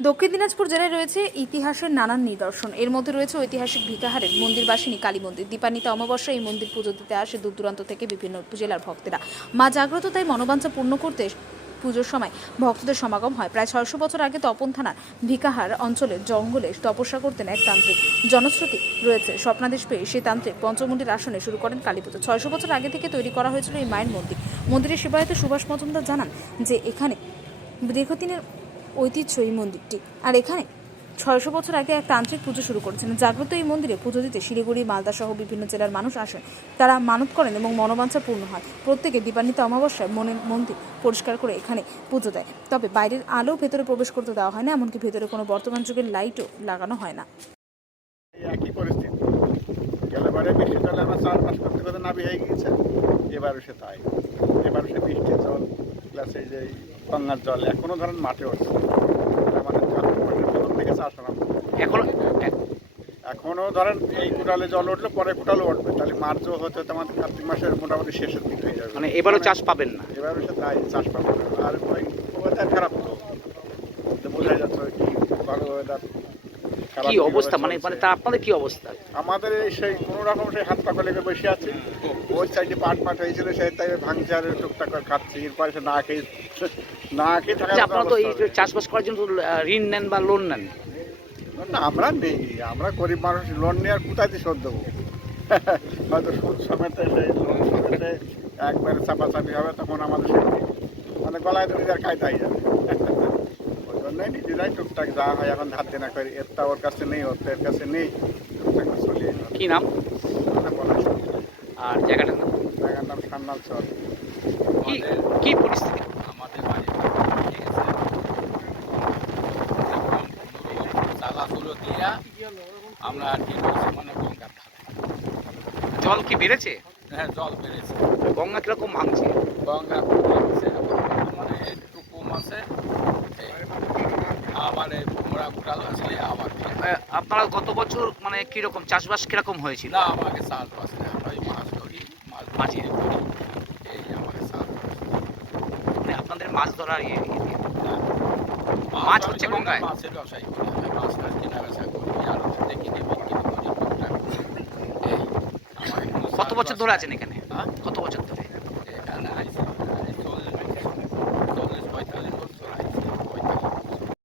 দক্ষিণ দিনাজপুর জেলায় রয়েছে ইতিহাসের নানান নিদর্শন। এর মধ্যে রয়েছে ঐতিহাসিক ভিকাহারের মন্দিরবাসিনী কালী মন্দির দীপান্বিতা অমাবস্যা এই মন্দির পুজো দিতে আসে দূর দূরান্ত থেকে বিভিন্ন জেলার ভক্তেরা। মা জাগ্রত তাই মনোবাঞ্ছা পূর্ণ করতে পুজোর সময় ভক্তদের সমাগম হয়। প্রায় ছয়শো বছর আগে তপন থানার ভিকাহার অঞ্চলের জঙ্গলে তপস্যা করতেন এক তান্ত্রিক। জনশ্রুতি রয়েছে, স্বপ্নাদেশ পেয়ে সেই তান্ত্রিক পঞ্চমুণ্ডির আসনে শুরু করেন কালী পুজো ছয়শো বছর আগে থেকে তৈরি করা হয়েছিল এই মায়ের মন্দির। মন্দিরের সেবায়ত সুভাষ মজুমদার জানান যে এখানে দীর্ঘদিনের ঐতিহ্য এই মন্দিরটি। আর এখানে ছয়শো বছর আগে এক তান্ত্রিক পুজো শুরু করেছেন। জাগ্রত এই মন্দিরে পুজো দিতে শিলিগুড়ি, মালদা সহ বিভিন্ন জেলার মানুষ আসেন। তারা মানত করেন এবং মনোবাঞ্ছা পূর্ণ হয়। প্রত্যেকে দীপান্বিত অমাবস্যায় মনের মন্দির পরিষ্কার করে এখানে পুজো দেয়। তবে বাইরের আলো ভেতরে প্রবেশ করতে দেওয়া হয় না, এমনকি ভেতরে কোনো বর্তমান যুগের লাইটও লাগানো হয় না। একই পরিস্থিতি। এবারও সে তাই। এবারও সে বৃষ্টির জল এই যে গঙ্গার জল এখনও ধরেন মাঠে মাসের প্রথম থেকে চাষ আরম্ভ এখন? এখনও ধরেন এই কুটালে জল উঠলে পরে কুটালে উঠবে। তাহলে মার্চ হতে হতে আমাদের কার্তিক মাসের মোটামুটি শেষের দিক হয়ে যাবে। মানে এবারও চাষ পাবেন না? এবারও সে তাই চাষ পাবেন না। আর ওই ওয়েদার খারাপ তো। তো বোঝা যাচ্ছে কি ভালো ওয়েদার কি অবস্থা? মানে মানে তা আপনাদের কি অবস্থা? আমাদের সেই কোনো রকম সেই হাত পাকা লেগে বসে আছে। ওই সাইডে পাট পাট হয়েছিল সেই ভাঙছে আর টুকটাক করে খাচ্ছি। এরপরে সে না খেয়ে না খেয়ে থাকা আচ্ছা আপনারা তো এই চাষবাস করার জন্য ঋণ নেন বা লোন নেন? না আমরা নেই। আমরা গরিব মানুষ লোন নিয়ে আর কোথায় দিয়ে শোধ দেবো? হয়তো সুদ সমেত সেই লোন সমেতে একবারে চাপাচাপি হবে তখন আমাদের মানে গলায় ধরে আর কায়দাই যাবে। জন্যই নিজেরাই টুকটাক যা হয় এখন ধার দেনা করি। এরটা ওর কাছে নেই ওর এর কাছে নেই টুকটাক যাবে। কি নাম? মানে বলা যায়। আর জায়গাটার নাম? জায়গার নাম সান্নাল চর। কি কি পরিস্থিতি? আমাদের বাড়ি ঠিক আছে। দিয়া আমরা আর কি করছি মানে গঙ্গার ধারে। জল কি বেড়েছে? হ্যাঁ জল বেড়েছে। গঙ্গা কীরকম ভাঙছে? গঙ্গা মানে একটু কম আছে। মোড়া গুটাল আসলে আবার আপনারা গত বছর মানে কীরকম চাষবাস কীরকম হয়েছিল না আমাকে চাল পাস না আমরা এই মাছ ধরি মাছ মাঝি। মাঝিরে এই আমাকে চাল মানে আপনাদের মাছ ধরার ইয়ে ইয়ে- ইয়ে। মাছ হচ্ছে গঙ্গায়? মাছের ব্যবসায়ী করি আমি মাছ টাছ কেনা বেচা করি আর হচ্ছে কিনে বিক্রি করি টুকটাক। এই আমার কোনো কত বছর ধরে আছেন এখানে হ্যাঁ? কত বছর